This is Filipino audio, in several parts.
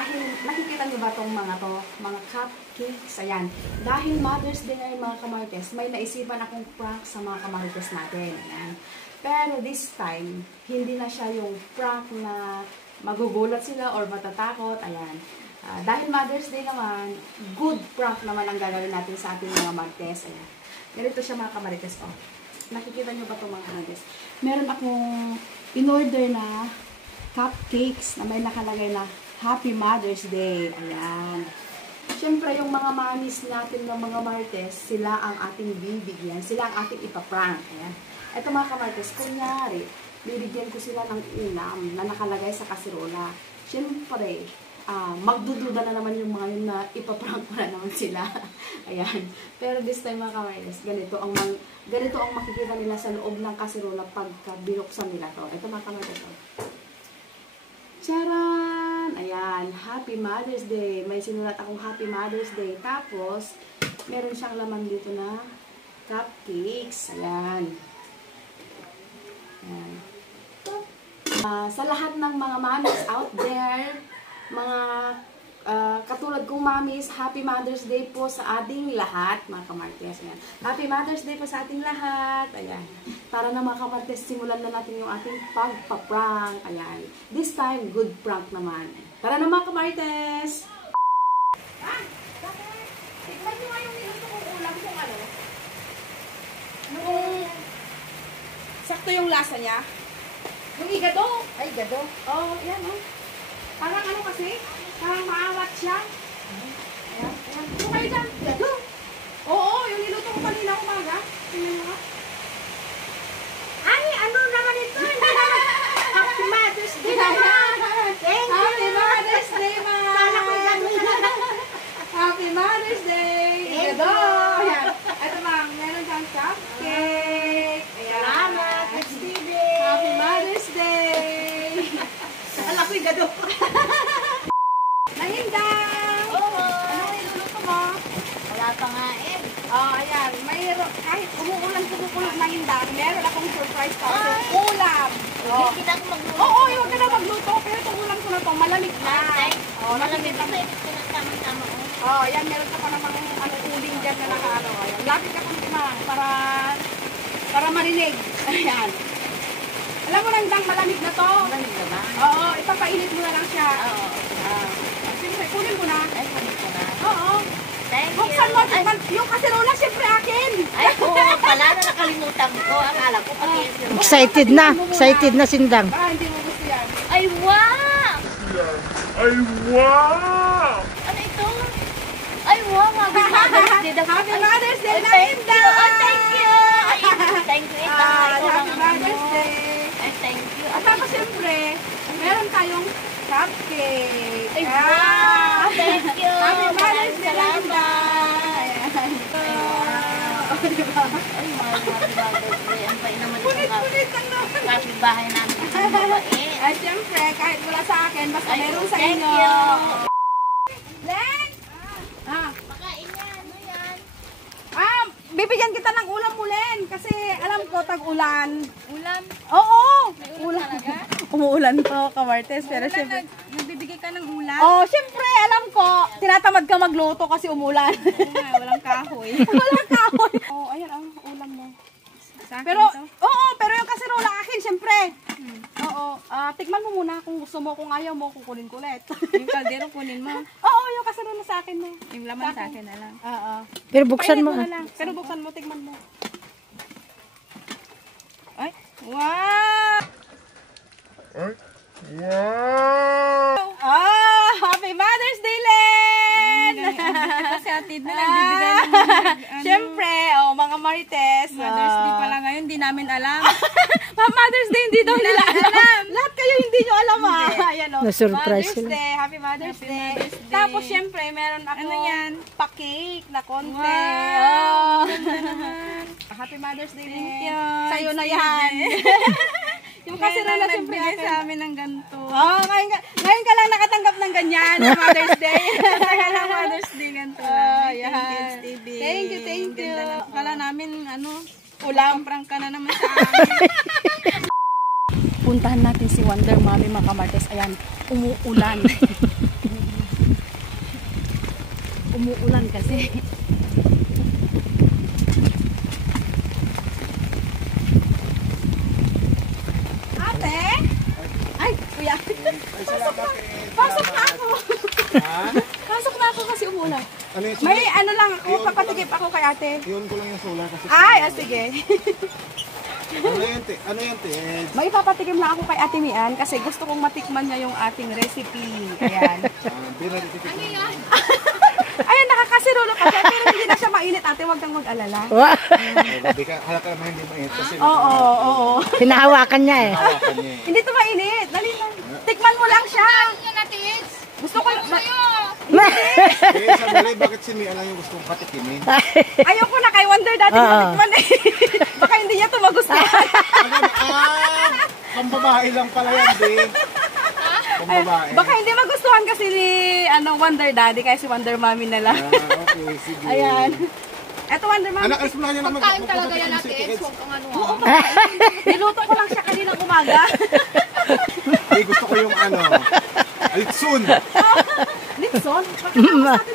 dahil, nakikita niyo ba itong mga to? Mga cupcakes, ayan. Dahil Mother's Day ngayon mga kamarites, may naisipan akong prank sa mga kamarites natin. Ayan. Pero this time, hindi na siya yung prank na magugulat sila or matatakot. Ayan. Dahil Mother's Day naman, good prank naman ang gagawin natin sa ating mga marites. Ayan. Ganito siya mga kamarites. Oh. Nakikita niyo ba itong mga kamarites? Meron akong in-order na cupcakes na may nakalagay na Happy Mother's Day. Ayan. Siyempre, yung mga mamis natin ng mga marites, sila ang ating bibigyan. Sila ang ating ipaprank. Ayan. Ito mga kamarites, kunyari, bibigyan ko sila ng ulam na nakalagay sa kasirola. Siyempre, magdududa na naman yung mga yun na ipaprank ko na naman sila. Ayan. Pero this time mga kamarites, ganito ang makikita nila sa loob ng kasirola pagka binuksan nila to. Ito mga kamarites. Charan! Ayan. Happy Mother's Day. May sinulat akong Happy Mother's Day. Tapos, meron siyang laman dito na cupcakes. Ayan. Ayan. Sa lahat ng mga mommies out there, mga katulad kong mommies, Happy Mother's Day po sa ating lahat, mga kamartes. Ayan. Happy Mother's Day po sa ating lahat. Ayan. Para na mga kamartes, simulan na natin yung ating pagpa-prank. Ayan. This time, good prank naman. Tara na mga kamartes! Tignan nyo nga yung niluto kong ulam kung ano. Sakto yung lasa niya. Yung igado. Ay, igado. Oh, ayan oh. Parang ano kasi? Parang maawat siya. Ayan, ayan. Kung kayo dyan, igado. Oo, yung niluto ko kanina umaga. Tingnan mo nga. Ay, ano naman ito? Happy Mother's Day naman! Thank you! Happy Mother's Day, ma! Sana ko gagawin na. Happy Mother's Day! Igado! Ayan. Ito ma'am, meron kang cupcake. Ayan. Salamat, Miss Bibi! Happy Mother's Day! Alam ko igado. Nahindang! Oo! Ano iluluto mo? Wala pa nga eh. Oh, ayan. Mayroon, kahit umuulan kumukulog na hindang, meron akong surprise para sa ulam. Oh. Hindi kita ako magluto. Oo, yung ka na magluto. Pero itong ulam ko na to, malamig na. Oh, malamig na may pinagtamang-tama. Oh, ayan, meron ka pa namang uling dyan na nakaano. Ayan. Lapit ka kung timang para marinig. Ayan. Alam mo na hindang malamig na to. Malamig na ba? Oo, ipapainit mo na lang siya. Oo. Siyempre, kunin mo na. Ay, kunin ko na. Oo. Thank you. Buksan mo, yung kaserola, siyempre akin. Ay, oo, pala na nakalimutan ko. Akala ko pati yung Excited na sindang. Baka hindi mo gusto yan. Ay, wow! Ay, wow! Ano ito? Ay, wow! Happy Mother's Day. Happy Mother's Day na Thank Linda! you! Oh, thank you! Ay, thank you. Ito, ikaw lang Happy ang Mother's ano. Day! Ay, thank you. At tapos siyempre, meron tayong cupcake. Ay, wow! Thank you! Happy Mother's Day, Salamat! Linda! Ayan. Oh, diba? Ay, Happy Mother's Day. Ang pain naman itong Punit-punit ang naman. kapitbahay namin. Ang mabait. At siyempre, kahit wala sa akin, basta Ay, meron sa thank inyo. you. Len! Pakain yan. Ano yan? Bibigyan kita ng ulam mo, Len. Kasi alam ko, tag-ulan. Ulam? Oo! Ulam talaga? Umuulan to, kamartes. Pero siyempre... Nagbibigay ka ng ulam? Oh, siyempre, alam ko. Tinatamad ka magluto kasi umulan. Walang kahoy. Walang kahoy. Oh, ayan ang ulam mo. Pero, pero yung kaserola akin, siyempre. Oo. Tikman mo muna kung gusto mo, kung ayaw mo, kukunin ko ulit. Yung kaldero kunin mo. Oo, yung kaserola sa akin mo. Yung laman sa akin na lang. Oo. Pero buksan mo. Painit na lang. Pero buksan mo, tikman mo. Ay, wow! Ay, wow! Happy Mother's Day, Len! Kasi atid na nagbibigay ng Siyempre, mga marites. Mother's Day pala ngayon, di namin alam. Mother's Day, hindi daw nila alam. Lahat kayo hindi nyo alam, Ayan, Na-surprise Mother's sila. Day, Happy Mother's Day. Mother's Day. Tapos, siyempre, meron ako Ano yan? pa-cake na konti. Wow! Happy Mother's Day, Thank Len. you. Sa'yo na yan. Yung kaserola, siyempre, nagbigay akin. sa amin ng ganito. Ngayon ka lang nakatanggap ng ganyan sa Mother's Day. Kaya lang Mother's Day ganito lang. Yan. Thank you, thank you. Kala namin, Ulam. prank ka na naman sa amin. Puntahan natin si Wonder Mommy mga kamartes. Ayan, umuulan. umuulan kasi. Ate? Ay, kuya. Pasok na ako. Pasok na ako kasi umuulan. Ano yung May ano lang ako, papatigip ako kay ate. Iyon ko lang yung solar kasi. Ay, sige. Ano yan, te? Ano yan, te? May papatikim lang ako kay Ate Mian kasi gusto kong matikman niya yung ating recipe. Ayan. Ano yan? Ayan, nakakasirulo pa siya pero hindi na siya mainit. Ate, huwag kang mag-alala. Halata naman hindi mainit kasi Oo. Hinahawakan niya eh. hawakan niya eh. Hindi to mainit. Dali lang. Tikman mo lang siya. Gusto ko Eh, sabi bakit si Mia lang yung gusto kong patikimin? ayoko na kay Wonder Daddy matikman eh. Baka hindi niya to magustuhan. Pambabae lang pala yan, din. Pambabae. Baka hindi magustuhan kasi ni Wonder Daddy kaya si Wonder Mommy na lang. Okay, sige. Ayan. Eto Wonder Mommy. Anak, alis mo na yan naman. Kain talaga yan natin. Huwag kang ano. Oo, niluto ko lang siya kaninang umaga. Eh, gusto ko yung ano. Alitsun. Nixon?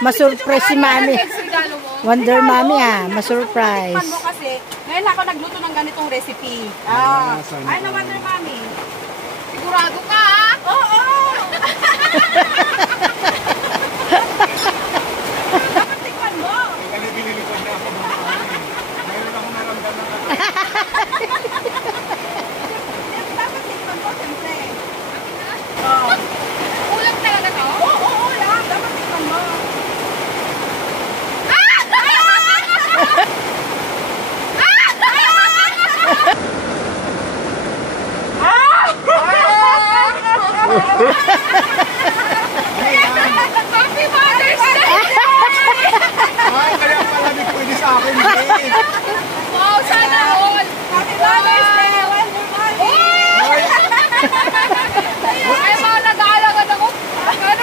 Masurprise si Mami. Regalo mo. Wonder Mami Tikman masurprise. mo kasi, ngayon ako nagluto ng ganitong recipe. sana Ay, na Wonder Mommy. Sigurado ka ha? Oo! Dapat tikman mo. Nalililipad na ako mga ano. Mayroon ako naramdaman na. Dapat tikman mo, siyempre. Ulam talaga to? Oo, lang. Dapat tikman mo. Happy Mother's Day! Ay, kaya pala di pwede sa akin, din. Wow, sana all! Happy Mother's Day, Wonder Mommy. Ay, mga nag-aalagan ako.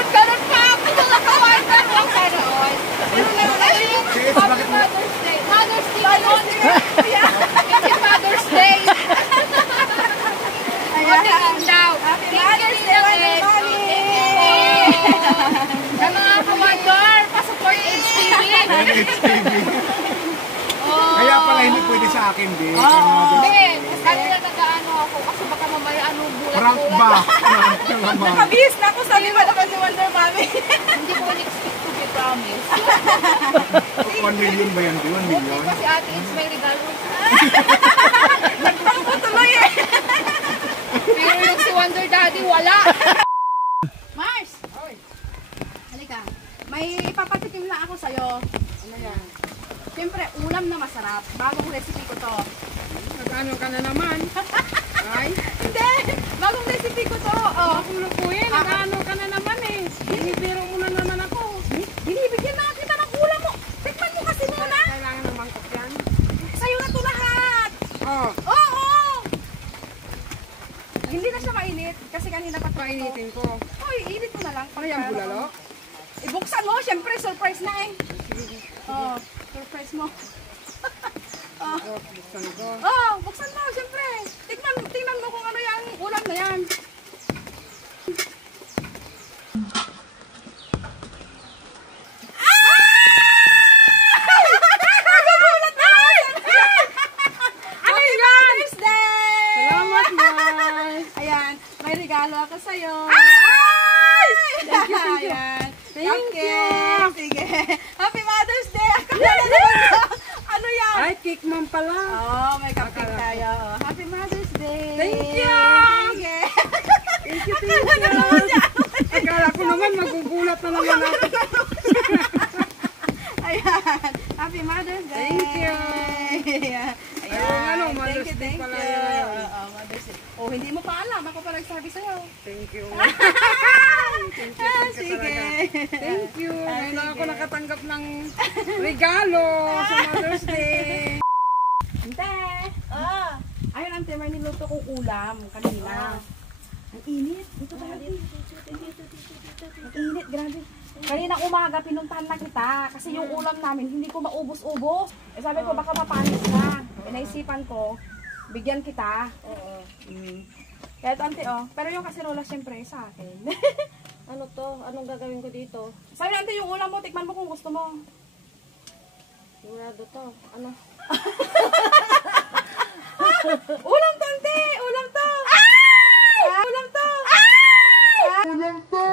Ganon pa ako. Nakakawain ka lang sana all. Sis, Happy bakit mo? Mother's Day. Mother's Day on. It's Mother's Day. Pagdating daw. Happy Mother's Day, Wonder Mommy. Sa mga kawador, pa-support HTV. HTV. Kaya pala hindi pwede sa akin, din. Hindi, kanina nag-ano ako kasi baka mamaya Prank ba? Prank ka naman. Nakabihis na ako sa lima naman si Wonder Mommy. Hindi ko in-expect to be promised. 1 million ba yan, di? 1 million? Kasi ate, it's my regalo. Nagpangko tuloy eh. Pero yung si Wonder Daddy, wala. Mars! Halika. May papatikim lang ako sa'yo. Ano yan? Siyempre, ulam na masarap. Bagong recipe ko to. Nag-ano ka na naman? Ay, Hindi! Bagong recipe ko to. Oh. kulukuhin. Nag-ano ka na naman eh. Binibiro mo na naman ako. Binibigyan na kita ng ulam mo. Tikman mo kasi muna. Kailangan ng mangkok yan. Sa'yo na to lahat. Oh, Oo! Hindi na siya mainit. Kasi kanina pa painitin ko. Oy, init mo na lang. Ano yung bulalo? Ibuksan mo. Siyempre, surprise na eh. Oh, surprise mo. Oh, buksan ako. Oh, buksan mo, siyempre. Tingnan mo kung ano yung ulam na yan. Happy Mother's Day! Salamat, Mars. Ayan, may regalo ako sa'yo. Thank you. Ayan. Thank Okay, you. sige. Happy Mother's Day! Akala na naman ko. Ano yan? Ay, cake man pala. Oh, may cupcake tayo. Happy Mother's Day! Thank you. Sige. Thank you. Akala ko naman magugulat na naman ako. Ayan. Happy Mother's Day! Thank you. Ayan. Ayun, ano, Mother's Day thank pala you. yun. Oo, Mother's Day. Oh, hindi mo pa alam. Ako pa nagsabi sa'yo. Thank you. Sige. Thank you. Ngayon lang ako nakatanggap ng regalo sa Mother's Day. Ante! Ayun, ante, may niluto kong ulam kanina. Ang init. Dito tayo. Ang init, grabe. Kanina umaga, pinuntahan na kita. Kasi yung ulam namin, hindi ko maubos-ubos. Eh, sabi ko, baka mapanis na. Naisipan ko, bigyan kita. Oo. Kaya ito, ante, oh. Pero yung kasirola, syempre, sa akin. Ano to? Anong gagawin ko dito? Sabi natin yung ulam mo, tikman mo kung gusto mo. Sigurado to. Ano? Ulam to, ante! Ulam to! Ulam to! Ulam to!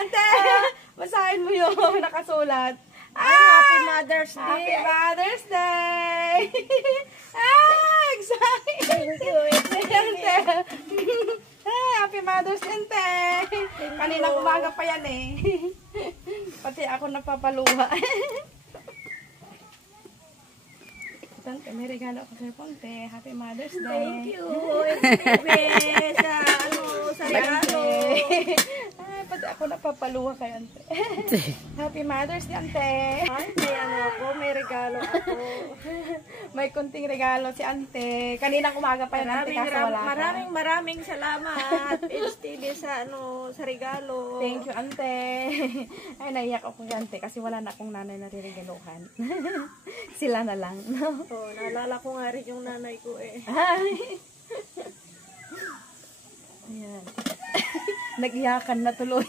Ante! Basahin mo yung nakasulat. Ay, Happy Mother's Day! Happy Mother's Day! Excited! Thank you. Ante! Happy Mother's Day, ante! Kaninang umaga pa yan eh. Pati ako napapaluha. Tante, may regalo ako sa'yo, Ponte. Happy Mother's Day. Thank you. It's sa regalo. Ay, pati ako napapaluha kay ante. Happy Mother's Day, ante. Ay, may ano ako, may regalo ako. May kunting regalo si ante. Kaninang umaga pa yan, ante, kaso wala ka. Maraming salamat. HTV sa sa regalo. Thank you, ante. Ay, naiyak ako kay ante kasi wala na akong nanay na riregaluhan. Sila na lang. Oh, naalala ko nga rin yung nanay ko eh. Ay. Ayan. Nag-iyakan na tuloy.